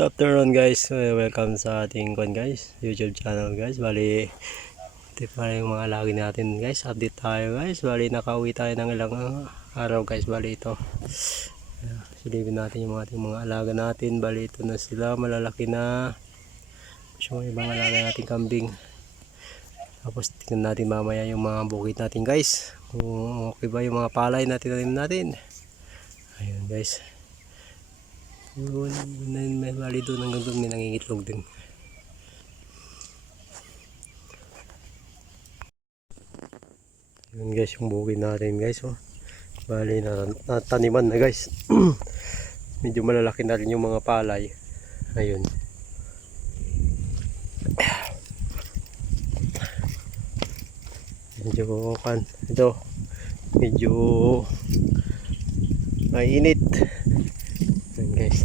afternoon guys, Uh, welcome sa ating kwan guys, YouTube channel guys. Bali, ito pa yung mga lagi natin guys. Update tayo guys. Bali, nakauwi tayo ng ilang uh, araw guys. Bali ito. Silipin natin yung mga ating mga alaga natin. Bali ito na sila, malalaki na. Yung ibang alaga natin kambing. Tapos tingnan natin mamaya yung mga bukit natin guys. Kung okay ba yung mga palay natin natin natin. Ayun guys. Yun, may bali doon hanggang doon may nangingitlog din. Yun guys, yung bukid natin guys. Oh. Bali na nataniman na guys. Medyo malalaki na rin yung mga palay. Ayun. Medyo kan ito. Medyo mainit. Guys.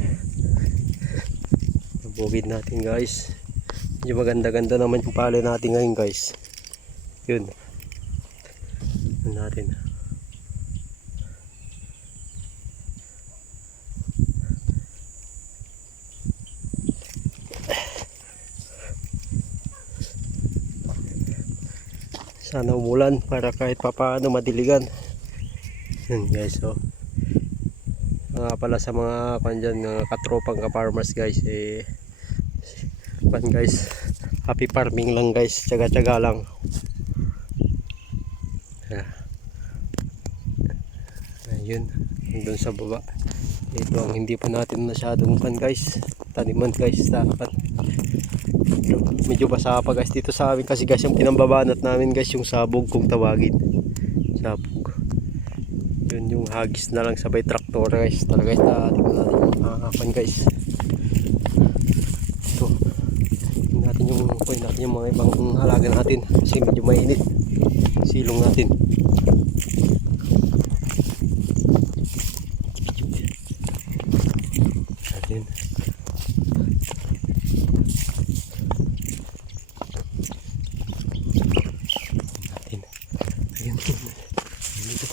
Bukid natin guys. Medyo maganda-ganda naman yung palay natin ngayon guys. Yun. Yun natin. Sana umulan para kahit papaano madiligan. Yun guys, so mga pala sa mga kan dyan, katropang ka-farmers guys eh pan guys happy farming lang guys tsaga tsaga lang. Ah. ayun doon sa baba. Ito ang hindi pa natin masyadong pan guys taniman guys dapat medyo basa pa guys dito sa amin kasi guys yung pinambabanat namin guys yung sabog kung tawagin. Sabog yung na lang sabay traktor guys. Tara guys na tingnan natin yung makakapan guys. Ito. Tingnan natin yung kunin natin yung mga ibang halaga natin. Kasi medyo mainit. Silong natin natin ayun ayun ito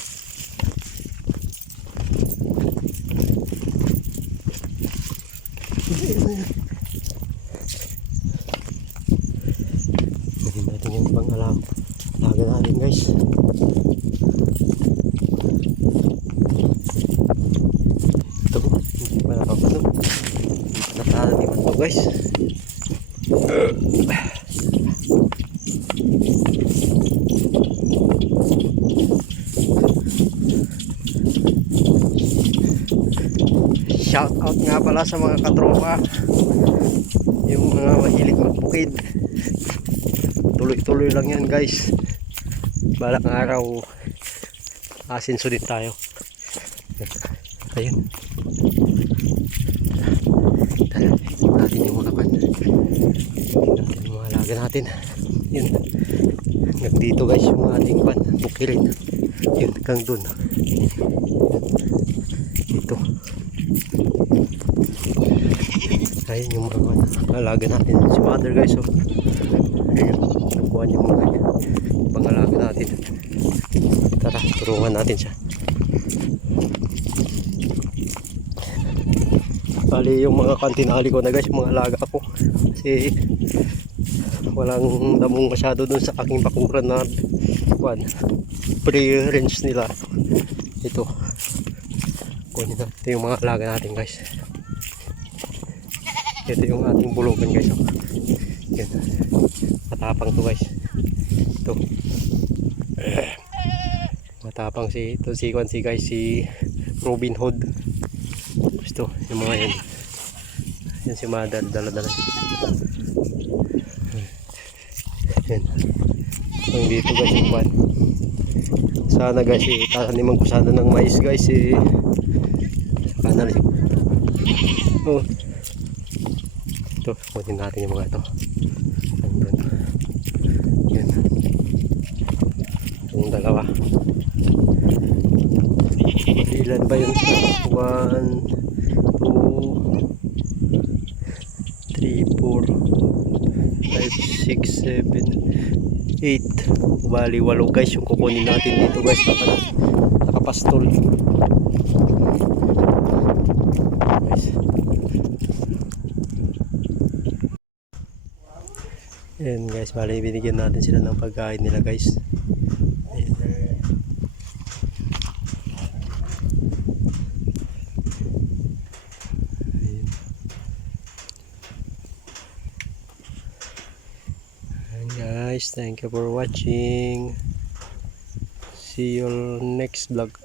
Gawin natin yung ibang alam. Natin guys. Ito, hindi pa nakapano. Nakaliman to guys. Shout out nga pala sa mga katropa. Yung mga mahilig magbukid tuloy-tuloy lang yan guys balang araw asinso din tayo. Ayun. Tayo natin yung mga pan natin yung mga alaga natin. Yun. Hanggang dito guys yung ating pan bukilin yun hanggang dun. Dito ayun yung mga alaga natin. Si mother guys oh. Ayun nakuha niya. Mga pangalaga natin. Tara turungan natin siya. Bali yung mga kantinali ko na guys yung mga alaga ko. Kasi walang damong masyado dun sa aking bakuran na kwan pre-range nila. Ito. Kunin natin yung mga alaga natin guys. Ito yung ating bulugan guys. oh. Matapang to guys. Ito. Matapang si ito si Kwan si guys si Robin Hood. Ito yung mga yan. Yan si mother dala dala yan. Ang dito guys yung Kwan. Sana guys eh, tataniman ko sana ng mais guys eh. Sana rin. Oh. Ito kunin natin yung mga ito pa ilan ba yun 1 2 3 4 5 6 7 8 bali 8 guys yung kukunin natin dito guys. Dapat nakapastol. Ayan guys, bali binigyan natin sila ng pagkain nila guys. Guys, thank you for watching. See you next vlog.